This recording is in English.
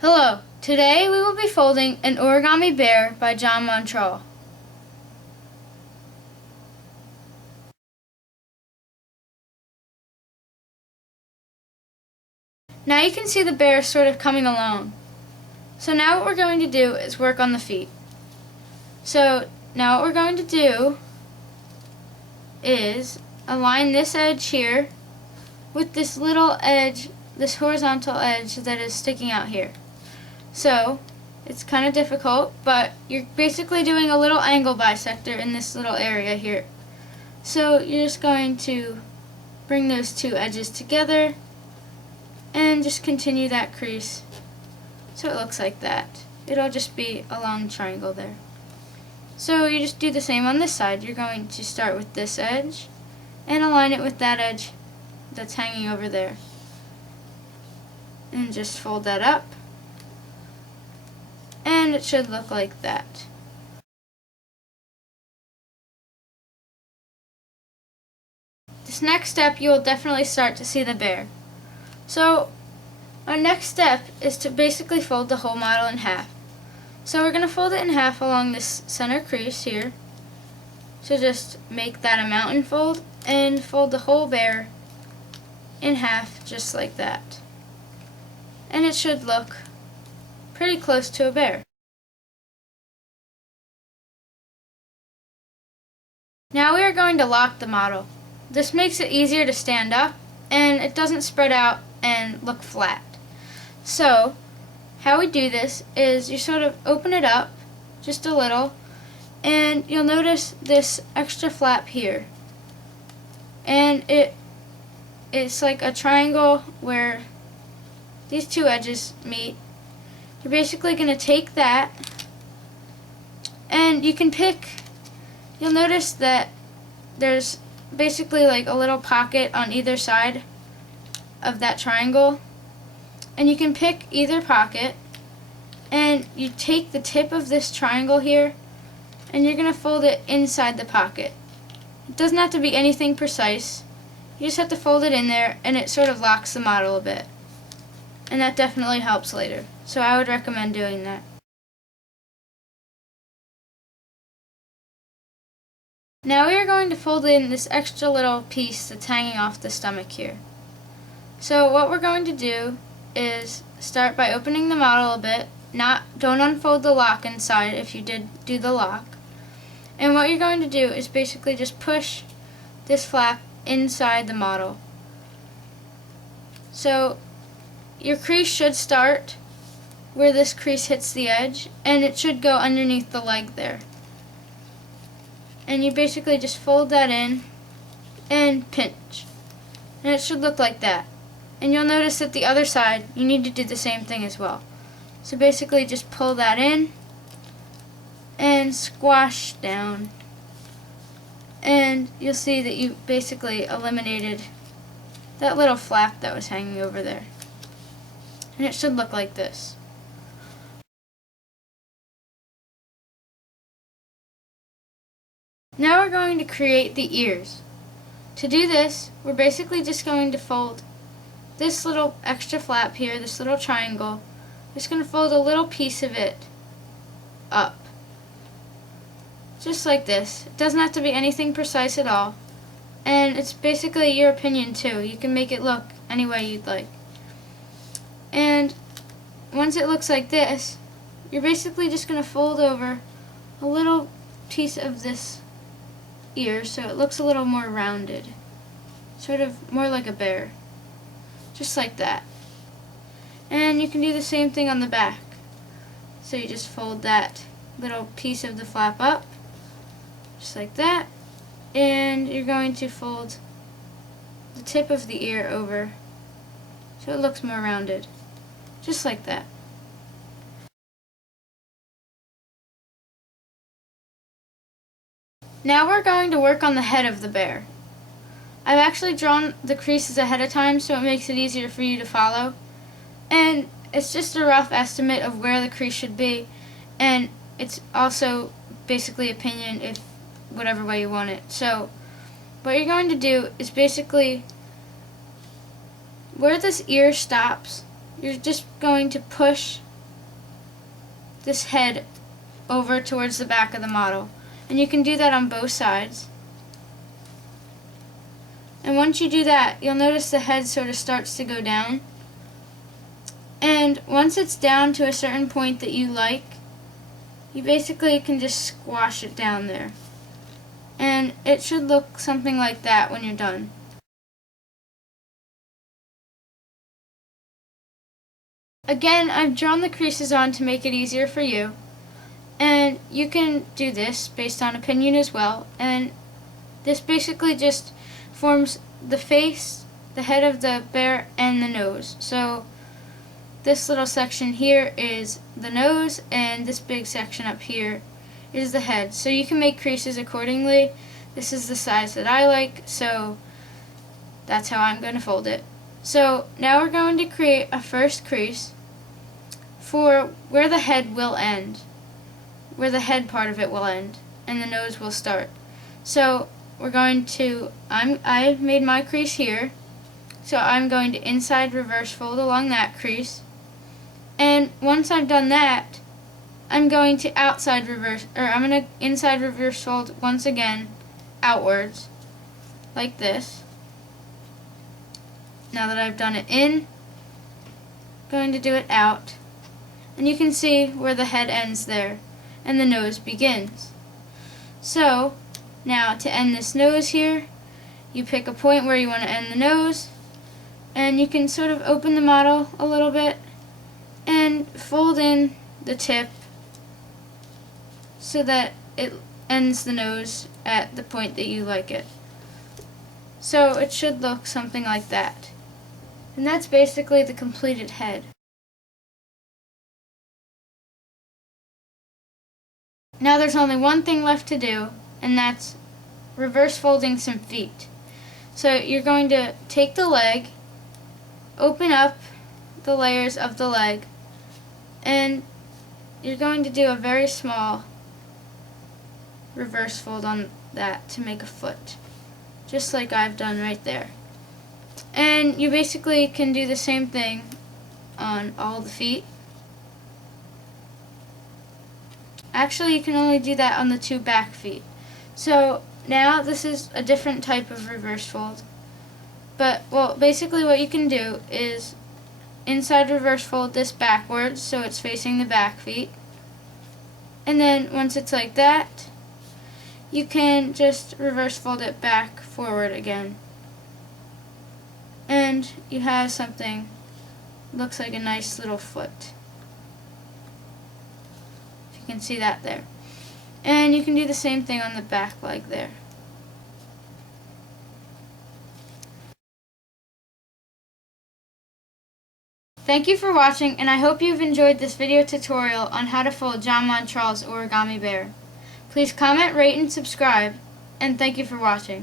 Hello, today we will be folding an origami bear by John Montroll. Now you can see the bear sort of coming along. So now what we're going to do is work on the feet. So now what we're going to do is align this edge here with this little edge, this horizontal edge that is sticking out here. So it's kind of difficult, but you're basically doing a little angle bisector in this little area here. So you're just going to bring those two edges together and just continue that crease so it looks like that. It'll just be a long triangle there. So you just do the same on this side. You're going to start with this edge and align it with that edge that's hanging over there. And just fold that up. And it should look like that. This next step, you will definitely start to see the bear. So our next step is to basically fold the whole model in half. So we're going to fold it in half along this center crease here. So just make that a mountain fold and fold the whole bear in half just like that. And it should look pretty close to a bear. Now we are going to lock the model. This makes it easier to stand up and it doesn't spread out and look flat. So how we do this is you sort of open it up just a little and you'll notice this extra flap here. And it's like a triangle where these two edges meet. You're basically going to take that and you can pick, you'll notice that there's basically like a little pocket on either side of that triangle, and you can pick either pocket and you take the tip of this triangle here and you're going to fold it inside the pocket. It doesn't have to be anything precise, you just have to fold it in there and it sort of locks the model a bit, and that definitely helps later, so I would recommend doing that. Now we are going to fold in this extra little piece that's hanging off the stomach here. So what we're going to do is start by opening the model a bit. Don't unfold the lock inside if you did do the lock. And what you're going to do is basically just push this flap inside the model. So your crease should start where this crease hits the edge, and it should go underneath the leg there. And you basically just fold that in and pinch. And it should look like that. And you'll notice that the other side, you need to do the same thing as well. So basically just pull that in and squash down. And you'll see that you basically eliminated that little flap that was hanging over there. And it should look like this. Now we're going to create the ears. To do this, we're basically just going to fold this little extra flap here, this little triangle. Just going to fold a little piece of it up. Just like this. It doesn't have to be anything precise at all. And it's basically your opinion too. You can make it look any way you'd like. And once it looks like this, you're basically just going to fold over a little piece of this ear so it looks a little more rounded, sort of more like a bear, just like that. And you can do the same thing on the back. So you just fold that little piece of the flap up just like that, and you're going to fold the tip of the ear over so it looks more rounded, just like that. Now we're going to work on the head of the bear. I've actually drawn the creases ahead of time so it makes it easier for you to follow. And it's just a rough estimate of where the crease should be, and it's also basically opinion if whatever way you want it. So what you're going to do is basically where this ear stops, you're just going to push this head over towards the back of the model. And you can do that on both sides. And once you do that, you'll notice the head sort of starts to go down. And once it's down to a certain point that you like, you basically can just squash it down there. And it should look something like that when you're done. Again, I've drawn the creases on to make it easier for you. And you can do this based on opinion as well. And this basically just forms the face, the head of the bear, and the nose. So this little section here is the nose, and this big section up here is the head. So you can make creases accordingly. This is the size that I like, so that's how I'm going to fold it. So now we're going to create a first crease for where the head will end, where the head part of it will end, and the nose will start. So we're going to, I've made my crease here, so I'm going to inside reverse fold along that crease. And once I've done that, I'm going to inside reverse fold once again outwards, like this. Now that I've done it in, I'm going to do it out. And you can see where the head ends there, and the nose begins. So, now to end this nose here, you pick a point where you want to end the nose, and you can sort of open the model a little bit, and fold in the tip so that it ends the nose at the point that you like it. So it should look something like that. And that's basically the completed head. Now there's only one thing left to do, and that's reverse folding some feet. So you're going to take the leg, open up the layers of the leg, and you're going to do a very small reverse fold on that to make a foot, just like I've done right there. And you basically can do the same thing on all the feet. Actually, you can only do that on the two back feet. So now this is a different type of reverse fold. But, well, basically what you can do is inside reverse fold this backwards so it's facing the back feet. And then once it's like that, you can just reverse fold it back forward again. And you have something, looks like a nice little foot. If you can see that there. And you can do the same thing on the back leg there. Thank you for watching, and I hope you've enjoyed this video tutorial on how to fold John Montroll's Origami Bear. Please comment, rate, and subscribe, and thank you for watching.